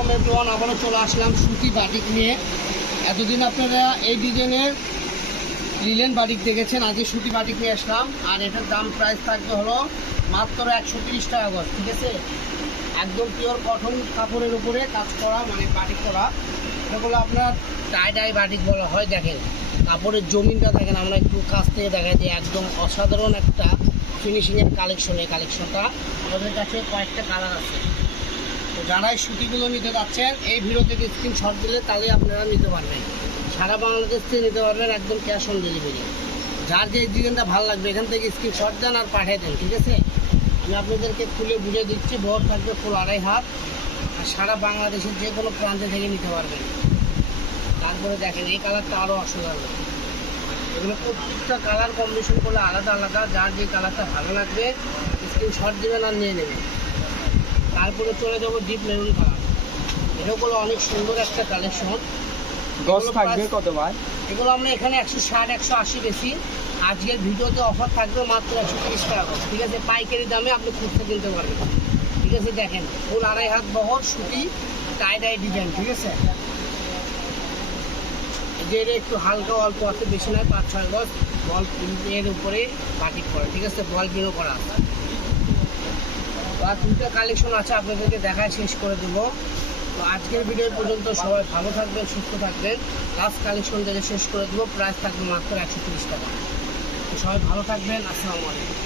আলাইকুম এভরিওয়ান, আবারও চলে আসলাম সুতি বাটিক নিয়ে। এতদিন আপনারা এই ডিজাইনের লিলেন বাটিক দেখেছেন, আজকে সুতি বাটিক নিয়ে আসলাম। আর এটার দাম প্রাইস থাকবে হলো মাত্র 130 টাকা গজ। ঠিক আছে, একদম পিওর কটন কাপড়ের উপরে কাজ করা, মানে বাটিক করা। এগুলো আপনার টাই বাটিক বলা হয়। দেখেন কাপড়ের জমিনটা দেখেন, আমরা একটু কাছ থেকে দেখাই দিই। একদম অসাধারণ একটা ফিনিশিংয়ের কালেকশন। এই কালেকশনটা আমাদের কাছে কয়েকটা কালার আছে। তো যারা এই সুতিগুলো নিতে যাচ্ছেন, এই ভিডিও থেকে স্ক্রিনশট দিলে তাহলে আপনারা নিতে পারবেন। সারা বাংলাদেশ থেকে নিতে পারবেন, একদম ক্যাশ অন ডেলিভারি। যার যে ডিজাইনটা ভালো লাগবে এখান থেকে স্ক্রিনশট দেন আর পাঠিয়ে দেন। ঠিক আছে, আমি আপনাদেরকে খুলে বুঝে দিচ্ছি। বহর থাকবে ফুল 2.5 হাত, আর সারা বাংলাদেশের যে কোনো প্রান্তে থেকে নিতে পারবেন। তারপরে দেখেন এই কালারটা আরও অসাধারণ। এগুলো প্রত্যেকটা কালার কম্বিনেশন করলে আলাদা আলাদা, যার যে কালারটা ভালো লাগবে স্ক্রিনশট দেবেন আর নিয়ে নেবেন। তারপরে চলে যাবো ডিপ মেরুন কালার। এগুলো অনেক সুন্দর একটা কালেকশন। গজ থাকবে কত ভাই? এগুলো আমরা এখানে 160 180 বেশি। আজকের ভিডিওতে অফার থাকবে মাত্র 130 টাকা। ঠিক আছে, পাইকারি দামে আপনি খুঁজতে কিনতে পারবেন। ঠিক আছে, দেখেন ফুল 2.5 হাত বহর সুতি টাই ডিজাইন। ঠিক আছে, যে একটু হালকা অল্প আছে, বেশি নয়, 5-6 গজ বল এর উপরে বাটিক করা। ঠিক আছে, বল পিনও করা আছে। আর দুটো কালেকশন আছে, আপনাদেরকে দেখায় শেষ করে দেবো। তো আজকের ভিডিও পর্যন্ত সবাই ভালো থাকবেন, সুস্থ থাকবেন। লাস্ট কালেকশন দেখে শেষ করে দেবো। প্রাইস থাকবে মাত্র 130 টাকা। তো সবাই ভালো থাকবেন। আসসালামু আলাইকুম।